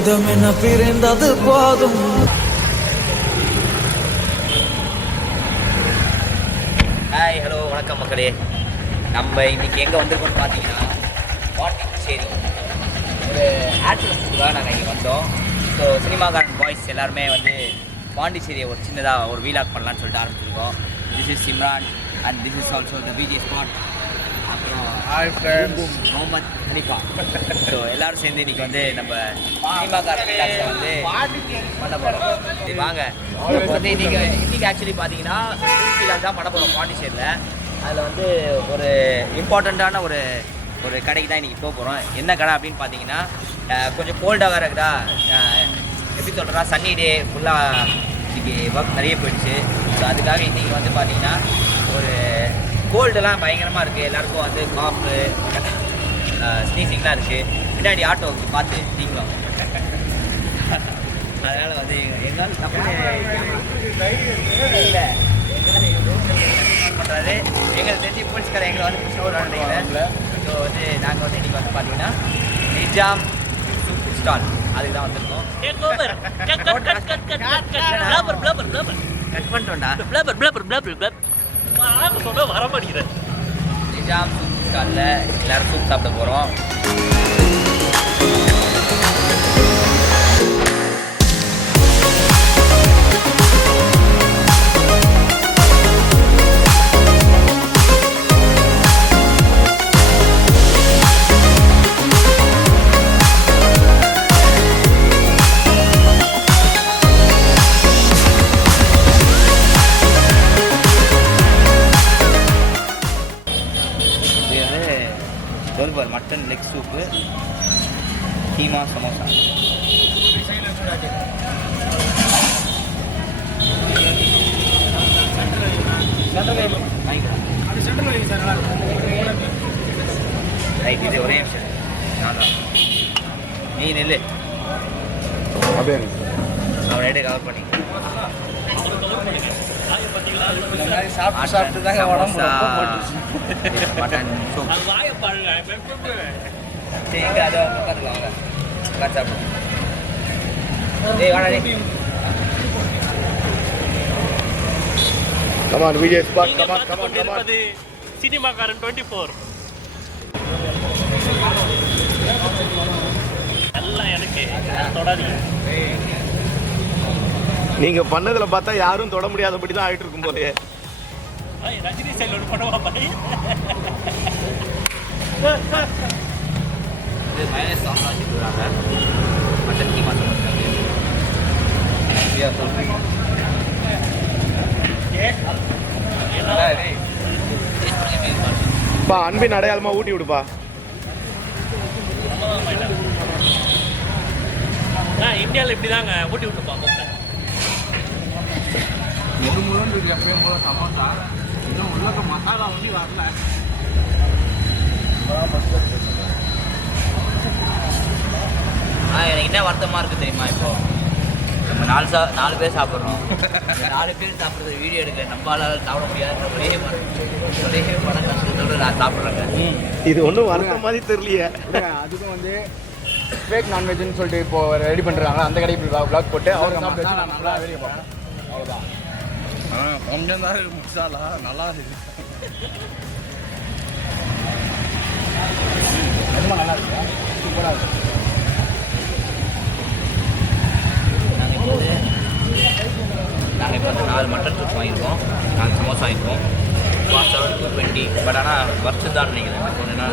போதும் என்ன பிரிந்தது போதும். ஹாய் ஹலோ வணக்கம் மக்களே. நம்ம இன்னைக்கு எங்கே வந்திருக்கோம்னு பார்த்தீங்கன்னா பாண்டிச்சேரி ஒரு ஆக்ட்ரஸுக்காக நாங்கள் இங்கே வந்தோம். ஸோ சினிமாக்காரன் பாய்ஸ் எல்லாருமே வந்து பாண்டிச்சேரியை ஒரு சின்னதாக ஒரு வீலாக் பண்ணலான்னு சொல்லிட்டு ஆரம்பிச்சிருக்கோம். This is Simran and this is also the VJ spot. அப்புறம் hi friends, Mohammed Hanifa. So எல்லோரும் சேர்ந்து இன்றைக்கி வந்து நம்ம சினிமாக்காரன் வீலாக்ஸை வந்து பண்ண போகிறோம். சரி வாங்க. வந்து இன்றைக்கி ஆக்சுவலி பார்த்தீங்கன்னா வீலாக் தான் பண்ண போகிறோம் பாண்டிச்சேரியில். அதில் வந்து ஒரு இம்பார்ட்டண்ட்டான ஒரு கடைக்கு தான் இன்றைக்கி போக போகிறோம். என்ன கடை அப்படின்னு பார்த்தீங்கன்னா கொஞ்சம் கோல்டாக வேறு இருக்குதா, எப்படி சொல்கிறா, சன்னி டே ஃபுல்லாக இன்றைக்கி ஒர்க் நிறைய போயிடுச்சு. ஸோ அதுக்காக இன்றைக்கி வந்து பார்த்திங்கன்னா ஒரு கோல்டெல்லாம் பயங்கரமாக இருக்குது. எல்லாருக்கும் வந்து காஃபு ஸ்னீசிங்லாம் இருக்குது. பின்னாடி ஆட்டோ பார்த்து நீங்களும் அதனால் வந்து எங்களால் இல்லை பண்ணுறாரு. எங்களுக்கு தெரிஞ்சு போலீஸ்கார எங்களை வந்து பிடிச்சிட்டு. ஸோ வந்து நாங்கள் வந்து இன்றைக்கி வந்து பார்த்தீங்கன்னா நிஜாம் சூப் ஸ்டால் அதுக்கு தான் வந்திருக்கோம். கட் பண்ணிட்டோம்டா. வர மாட்டேங்கிறேன். நிஜாம் சூப் ஸ்டாலில் எல்லோரும் சூப் சாப்பிட போகிறோம். Mutton leg soup, keema samosa. Right, இது ஒரே நிமிஷம் நீ நெல்லு அவன் ரேட்டை கவர் பண்ணி சாப்பிட்டு தாங்க உடம்பு மட்டன் சூப். சரி எங்கே அதை உட்காந்துக்கலாம், வாங்க உட்காந்து சாப்பிடுவோம். டேய் வாடா டேய். Come on, VJ Spot, come on. சினிமாக்காரன் 24 எல்லாம் எனக்கு தொடாதீங்க. நீங்க பண்ணதுல பார்த்தா யாரும் தொட முடியாதபடி தான் ஆயிட்டு இருக்கும் போலயே. ரஜினி சைல் ஒன்று பண்ணுவா பாரு. இது மைனஸ் சாம்பார் வச்சுருக்காங்க. மட்டன் கீமா சமோசா. பா அன்பின் அடையாளமா ஊட்டி விடுப்பா. இந்தியாவில் இப்படி தாங்க ஊட்டி விட்டுப்பாங்க. முழு எப்பயும் போல சமோசா இன்னும் உள்ளக்க மசாலா வந்து வரல. எனக்கு என்ன வருத்தமாக இருக்குது தெரியுமா, இப்போது நம்ம 4 பேர் சாப்பிட்றோம். 4 பேர் சாப்பிட்றது வீடியோ எடுக்க நம்மளால சாப்பிட முடியாதுன்ற ஒரே படம் கஷ்டத்தோடு நான் சாப்பிட்றேங்க. இது ஒன்றும் வருத்த மாதிரி தெரியலையே. அதுக்கும் வந்து ஃபேக் நான்வெஜ்னு சொல்லிட்டு இப்போ ரெடி பண்ணுறாங்க. அந்த கடைக்கு பிளாக் போட்டு அவங்க சாப்பிட்டு வச்சு நல்லா வேலையை பார்ப்போம். அவ்வளோதான். கொஞ்சம் தான் முடிச்சாலா நல்லா இருக்குது. ரொம்ப நல்லா இருக்கு, சூப்பராக இருக்கு. நாங்கள் இப்போ வந்து 4 மட்டன் சூப் வாங்கியிருக்கோம், 4 சமோசா வாங்கியிருக்கோம். காஸ்ட் 220. பட் ஆனால் ஒர்த்து தான் நினைக்கிறேன். ஒன்றுனா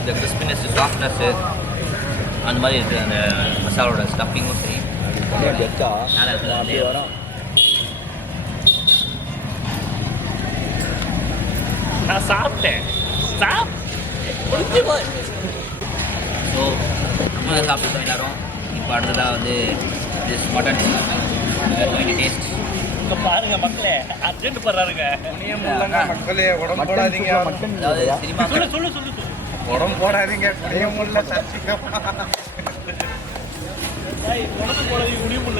இந்த கிறிஸ்பினஸ்ஸு, சாஃப்ட்னஸ்ஸு அந்த மாதிரி இருக்குது. அந்த மசாலோட ஸ்டஃபிங்கும் சரி நல்லா இருக்குது. வரும். நான் சாப்பிட்டேன். ஸோ நம்ம சாப்பிட்டுருக்கோம் எல்லோரும். இப்போ அடுத்ததாக வந்து திஸ் மட்டன் டேஸ்ட். இங்க பாருங்க மக்களே, அர்ஜென்ட் பண்றாருங்க. மக்களே உடம்பு போடாதீங்க. அதாவது சினிமா சொல்லு உடம்பு போடாதீங்க. முடியமுள்ள சர்ச்சிக்கப்பா. உடம்பு போடாதீங்க, முடியமுள்ள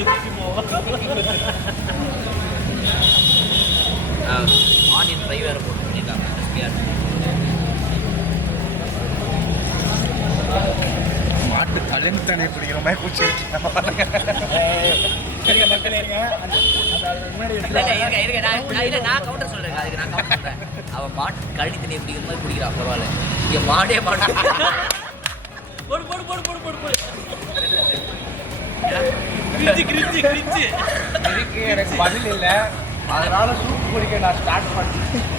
ஆனியன் ஃப்ரை வேறு போட்டு பண்ணியிருக்காங்க. கிறிஸ்பியாக மாட்டு தலை அர்ஜென்ட் தண்ணி குடிக்கிற மாதிரி குச்சி நான் கவுண்டர் சொல்றேன். அதுக்கு நான் கவுண்டர் சொல்றேன். அவன் மாட்டு கழனி தண்ணி குடிக்கிற மாதிரி குடிக்கிறான். பரவாயில்ல, இங்க மாடே மாடு. போடு போடு போடு போடு போடு போடு. Cringy cringy cringy. இதுக்கு எனக்கு பதில் இல்லை, அதனால சூப் குடிக்க நான் ஸ்டார்ட் பண்ணேன்.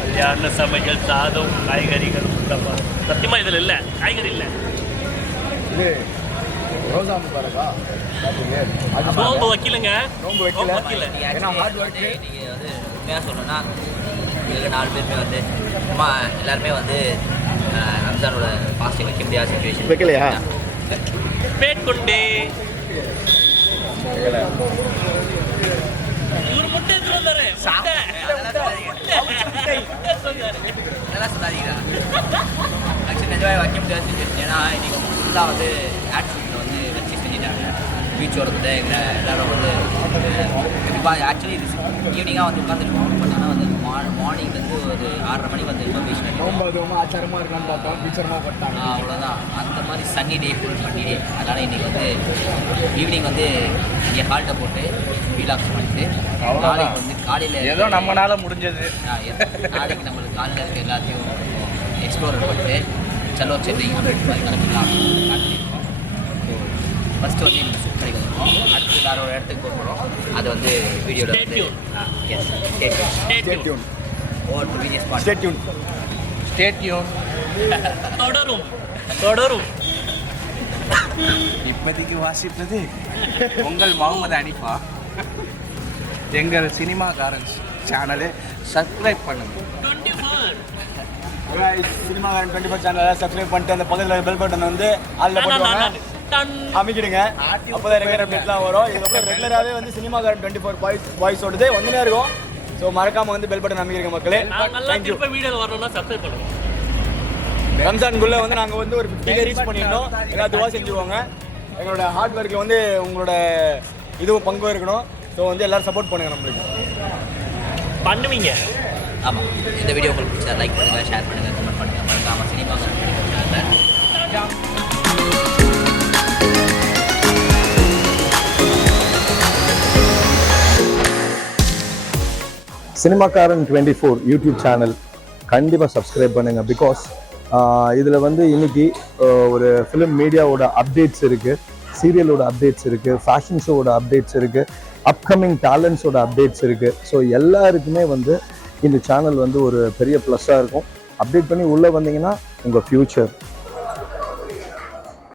கல்யாண சமையல் சாதம் காய்கறிகள் முட்டை. சத்தியமா இதில் இல்லை, காய்கறி இல்லை. இது ரோஜா முபாரக்கா நோம்பு வைக்கலங்க, நோம்பு நோம்பு வைக்கல. வைக்கல. ஏன்னா hard work. நீங்கள் வந்து உண்மையாக சொல்லணும்னா எங்களுக்கு 4 பேருமே வந்து சும்மா எல்லாருமே வந்து ரம்ஜானோட ஃபாஸ்டிங் வைக்க முடியாத சுச்சுவேஷன். வைக்கலையா? பேட் கொண்டே இவர் முட்டை எடுத்துட்டு வந்தாரு. முட்டை. அதெல்லாம் சொல்லாதீங்களா? ஆக்சுவலி நிஜமாக வைக்க முடியாத சுச்சுவேஷன். ஏன்னா இன்னைக்கு ஃபுல்லாக வந்து ஆக்சிடென்ட் வந்து வச்சு செஞ்சுட்டாங்க. பீச் ஓரத்தில் எல்லோரும் வந்து ஆக்சுவலி இது ஈவினிங்காக வந்து உட்காந்துருக்கோம். பட் ஆனால் வந்து மார்னிங்லேருந்து ஒரு 6:30 மணிக்கு வந்து இன்ஃபர்மேஷன் நோம்பு அதுவும் ஆச்சாரமாக இருக்கலாம்னு பார்த்தோம், டீச்சரமாக போட்டாங்க. அவ்வளோதான். அந்த மாதிரி சன்னி டே, ஃபுல் பண்ணி டே. அதனால் இன்றைக்கி வந்து ஈவினிங் வந்து இங்கே ஹால்ட்டை போட்டு வீலாக்ஸ் பண்ணிட்டு நாளைக்கு வந்து காலையில் ஏதோ நம்மளால முடிஞ்சது. நாளைக்கு நம்மளுக்கு காலையில் இருக்க எல்லாத்தையும் எக்ஸ்ப்ளோர் பண்ணிட்டு செல்லோ சென்னை கிளம்பிடலாம் காட்டியிருக்கோம். ஃபஸ்ட்டு வந்து இந்த சூப் கடைக்கு வந்துருக்கோம். அடுத்து வேறு ஒரு இடத்துக்கு போகிறோம். அது வந்து வீடியோவில் வந்து எஸ் Stay tuned. Over to video spot. Stay tuned. Stay tuned. தொடரும் தொடரும். இப்போதைக்கு வாசிப்பது உங்கள் முகமது அனிஃபா. எங்கள் சினிமாக்காரன் சேனலை சப்ஸ்கிரைப் பண்ணுங்க. 24. Guys, சினிமாக்காரன் 24 சேனலை சப்ஸ்கிரைப் பண்ணிட்டு அந்த பக்கத்தில் பெல் பட்டன் வந்து அதில் போட்டுவாங்க, அமைக்கிடுங்க. அப்போதான் ரெகுலர் அப்டேட்லாம் வரும். இதுக்கப்புறம் ரெகுலராகவே வந்து சினிமாக்காரன் 24 வாய்ஸோடது வந்துனே இருக்கும். ஸோ மறக்காமல் வந்து பெல் பட்டன் அமைக்கிறீங்க மக்களே. நாங்கெல்லாம் திருப்ப வீடியோவில் வரணும்னா சப்ஸ்கிரைப் பண்ணுங்க. ரம்ஜானுக்குள்ளே வந்து நாங்கள் வந்து ஒரு 50K ரீச் பண்ணிடணும். எல்லா துவா செஞ்சுருவாங்க. எங்களோட ஹார்ட் ஒர்க்கில் வந்து உங்களோட இதுவும் பங்கும் இருக்கணும். ஸோ வந்து எல்லோரும் சப்போர்ட் பண்ணுங்கள் நம்மளுக்கு. பண்ணுவீங்க. ஆமாம், இந்த வீடியோ உங்களுக்கு பிடிச்சா லைக் பண்ணுங்கள், ஷேர் பண்ணுங்கள், கமெண்ட் பண்ணுங்கள். மறக்காமல் சினிமாக்காரன் சேனலை சினிமாக்காரன் 24 யூடியூப் சேனல் கண்டிப்பாக சப்ஸ்கிரைப் பண்ணுங்கள். பிகாஸ் இதில் வந்து இன்னைக்கு ஒரு ஃபிலிம் மீடியாவோட அப்டேட்ஸ் இருக்குது, சீரியலோட அப்டேட்ஸ் இருக்குது, ஃபேஷன் ஷோவோட அப்டேட்ஸ் இருக்குது, அப்கமிங் டேலண்ட்ஸோட அப்டேட்ஸ் இருக்குது. ஸோ எல்லாருக்குமே வந்து இந்த சேனல் வந்து ஒரு பெரிய ப்ளஸ்ஸாக இருக்கும். அப்டேட் பண்ணி உள்ளே வந்தீங்கன்னா உங்கள் ஃப்யூச்சர்